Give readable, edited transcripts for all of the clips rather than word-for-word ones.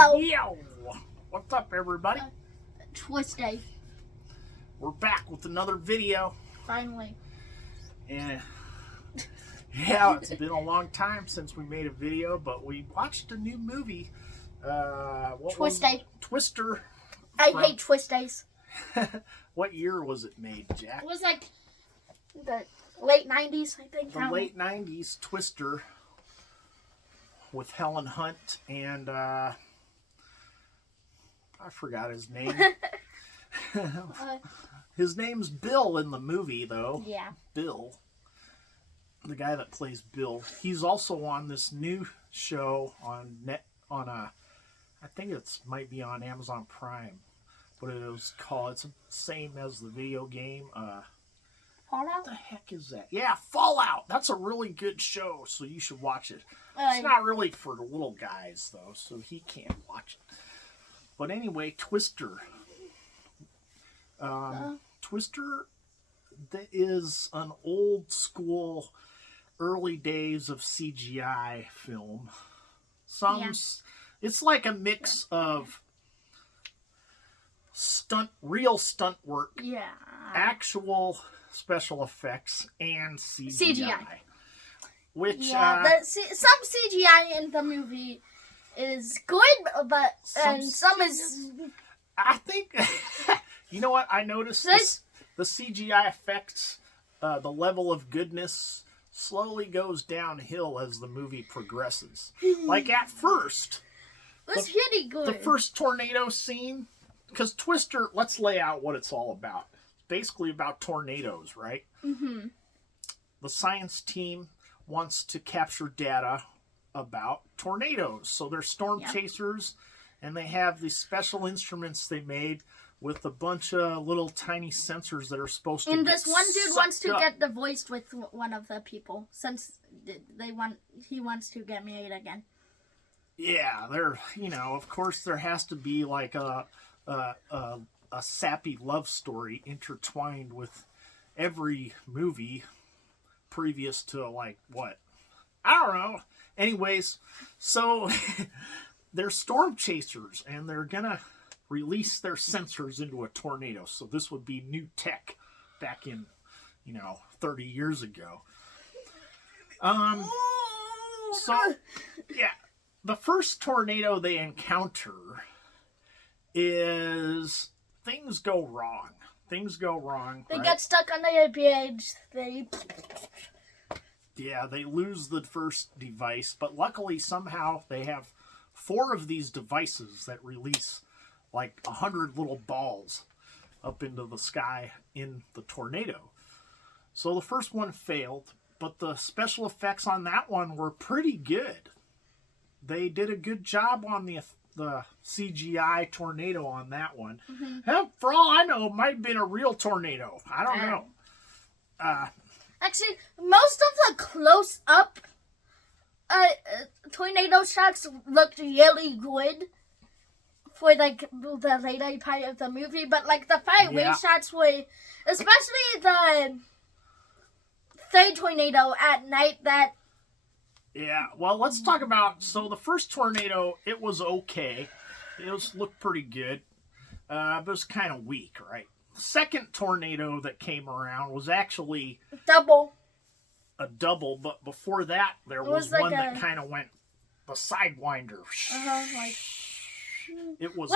Hello. Yo, what's up, everybody? Tuesday. We're back with another video. Finally. And yeah, it's been a long time since we made a video, but we watched a new movie. Tuesday. Twister. I hate Tuesdays. What year was it made, Jack? It was like the late 90s, I think. The late 90s, Twister, with Helen Hunt and I forgot his name. His name's Bill in the movie, though. Yeah. Bill. The guy that plays Bill. He's also on this new show I think it's might be on Amazon Prime. But it's the same as the video game. Fallout? What the heck is that? Yeah, Fallout. That's a really good show, so you should watch it. It's not really for the little guys, though, so he can't watch it. But anyway, Twister. Twister is an old school, early days of CGI film. It's like a mix of real stunt work, actual special effects, and CGI. Which some CGI in the movie is good, but some is. I think you know what I noticed. The CGI effects, the level of goodness slowly goes downhill as the movie progresses. Like at first, it was pretty good. The first tornado scene, because Twister. Let's lay out what it's all about. It's basically about tornadoes, right? Mm-hmm. The science team wants to capture data about tornadoes. So they're storm chasers, and they have these special instruments they made with a bunch of little tiny sensors that are supposed to. And this one dude wants to get divorced with one of the people since he wants to get married again. Yeah, of course there has to be like a sappy love story intertwined with every movie previous to like what? I don't know. Anyways, so they're storm chasers and they're gonna release their sensors into a tornado. So this would be new tech back in, 30 years ago. The first tornado they encounter is things go wrong. They get stuck on the bridge. They lose the first device, but luckily somehow they have 4 of these devices that release like 100 little balls up into the sky in the tornado. So the first one failed, but the special effects on that one were pretty good. They did a good job on the CGI tornado on that one. Mm-hmm. Hell, for all I know, it might have been a real tornado. I don't know. Actually, most of the close-up tornado shots looked really good for like the later part of the movie, but like the far away shots were, especially the third tornado at night. Let's talk about. So the first tornado, it was okay. It looked pretty good, but it was kind of weak, right? The second tornado that came around was actually a double, but before that there was like one that kind of went the sidewinder. It was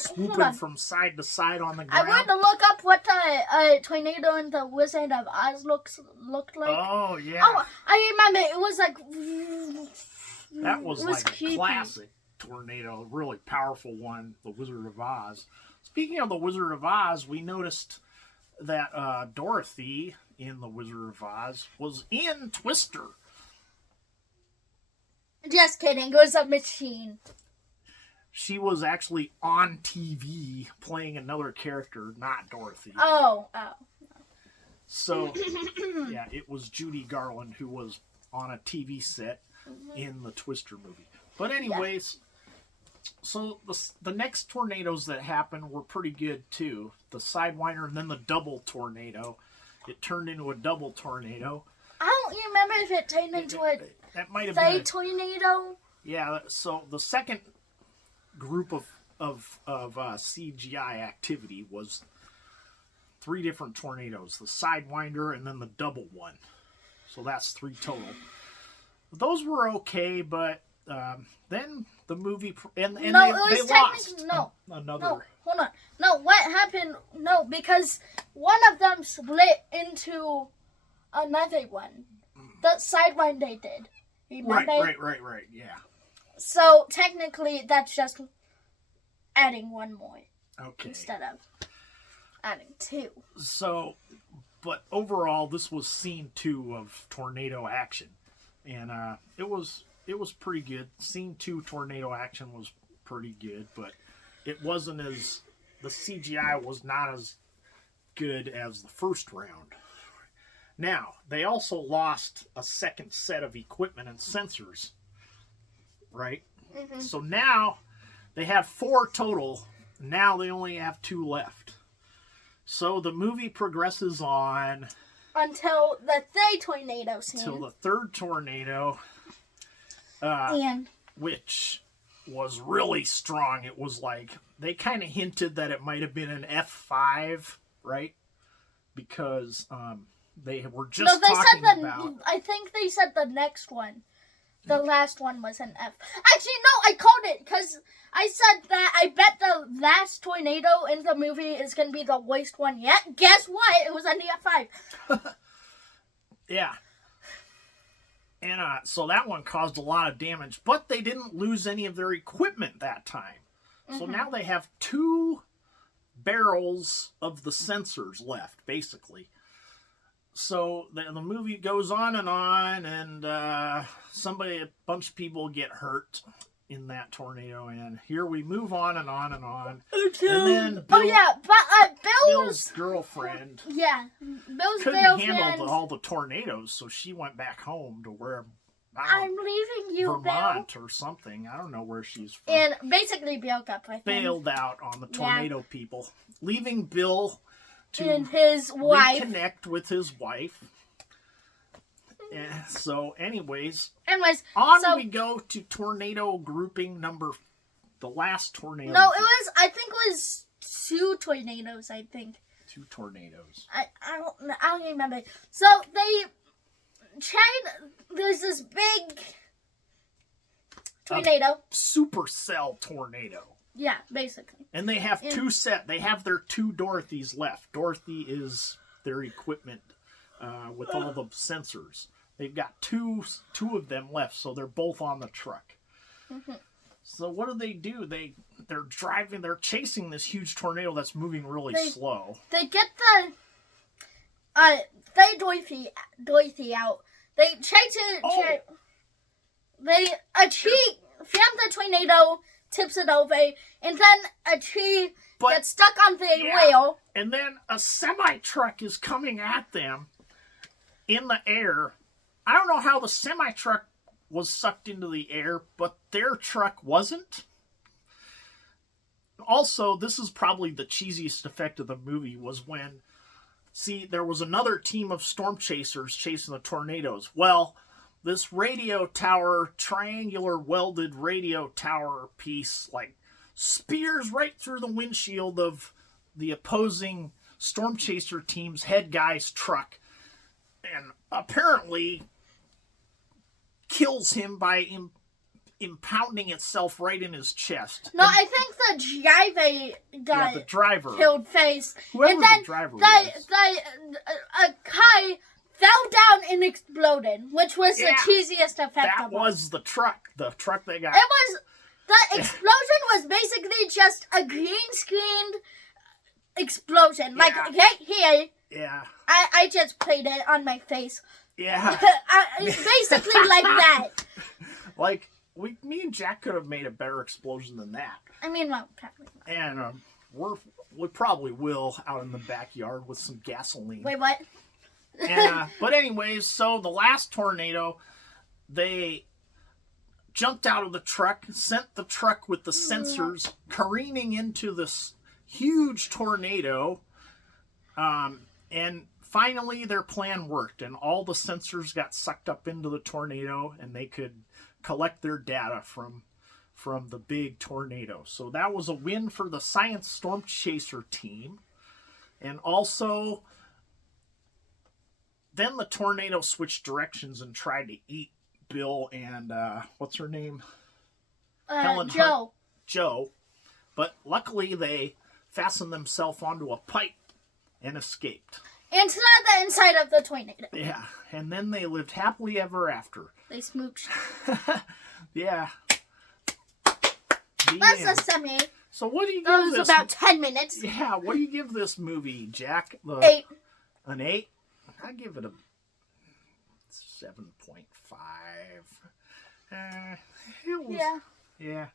swooping from side to side on the ground. I wanted to look up what the tornado in the Wizard of Oz looked like. Oh, yeah. Oh, I remember. It was like... That was like creepy. A classic tornado. A really powerful one, the Wizard of Oz. Speaking of the Wizard of Oz, we noticed that Dorothy in the Wizard of Oz was in Twister. Just kidding. It was a machine. She was actually on TV playing another character, not Dorothy. Oh. So, it was Judy Garland who was on a TV set in the Twister movie. But anyways, so the next tornadoes that happened were pretty good too. The Sidewinder and then the double tornado. It turned into a double tornado. I don't remember if it turned into a that might have been tornado. Yeah, so the second group of CGI activity was 3 different tornadoes, the Sidewinder and then the double one. So that's 3 total. Those were okay, but then the movie and they lost another. No, hold on. No, what happened? No, because one of them split into another one. The Sidewinder they did. Remember? Right. Yeah. So technically, that's just adding one more. Okay. Instead of adding 2. So, but overall, this was scene 2 of tornado action, and it was pretty good. Scene 2 tornado action was pretty good, but it wasn't as the CGI was not as good as the first round. Now, they also lost a second set of equipment and sensors, right? Mm-hmm. So now they have 4 total. Now they only have 2 left. So the movie progresses on until the 3rd tornado scene. Until the 3rd tornado, which was really strong. It was like they kind of hinted that it might have been an F5, right? Because they were just talking about. I think they said the next one. The last one was an F. Actually, no, I called it because I said that I bet the last tornado in the movie is going to be the worst one yet. Guess what? It was an F5. Yeah. And so that one caused a lot of damage, but they didn't lose any of their equipment that time. Mm-hmm. So now they have 2 barrels of the sensors left, basically. So the movie goes on, and a bunch of people get hurt in that tornado, and here we move on and on and on. And then Bill's girlfriend, Bill's couldn't handle all the tornadoes, so she went back home to where I'm leaving you, Vermont Bill. Or something. I don't know where she's from. And basically, Bill got bailed out on the tornado people, leaving Bill to his wife. Reconnect with his wife. And so, anyways, we go to tornado grouping the last tornado. No, I think it was 2 tornadoes, 2 tornadoes. I don't remember. So they there's this big tornado. Supercell tornado. Yeah, basically. And they have they have their 2 Dorothys left. Dorothy is their equipment with all the sensors. They've got two of them left, so they're both on the truck. Mm-hmm. So what do? They're chasing this huge tornado that's moving really slow. They get Dorothy out. They try to they from the tornado tips it over, and then a tree gets stuck on the wheel. And then a semi-truck is coming at them in the air. I don't know how the semi-truck was sucked into the air, but their truck wasn't. Also, this is probably the cheesiest effect of the movie, was when, there was another team of storm chasers chasing the tornadoes. Well, this radio tower, triangular welded radio tower piece, spears right through the windshield of the opposing storm chaser team's head guy's truck, and apparently kills him by impounding itself right in his chest. No, I think the driver the driver killed face. Whoever and then the driver was. A guy fell down and exploded, which was the cheesiest effect. That was the truck they got. The explosion was basically just a green screened explosion. Like right here. Yeah. I just played it on my face. Yeah. Basically like that. Me and Jack could have made a better explosion than that. I mean, well, probably not. And we probably will out in the backyard with some gasoline. Wait, what? But anyways, so the last tornado, they jumped out of the truck, sent the truck with the sensors careening into this huge tornado, and finally their plan worked, and all the sensors got sucked up into the tornado, and they could collect their data from from the big tornado. So that was a win for the Science Storm Chaser team. And also, then the tornado switched directions and tried to eat Bill and, what's her name? Helen Joe. Hunt, Joe. But luckily they fastened themselves onto a pipe and escaped. Into the inside of the tornado. Yeah, and then they lived happily ever after. They smooched. Yeah. That's a semi. So what do you give That was this? about 10 minutes. Yeah, what do you give this movie, Jack? 8. An 8? I give it a 7.5. Yeah. Yeah.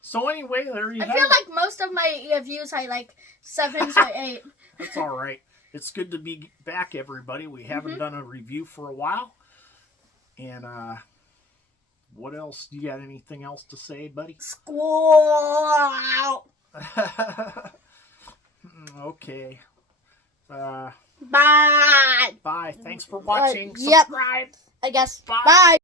So anyway, there you I go. feel like most of my reviews are like 7 to 8. That's all right. It's good to be back, everybody. We haven't done a review for a while. And what else? Do you got anything else to say, buddy? Squall. Okay. Bye. Bye. Thanks for watching. Yep. Subscribe. I guess. Bye. Bye.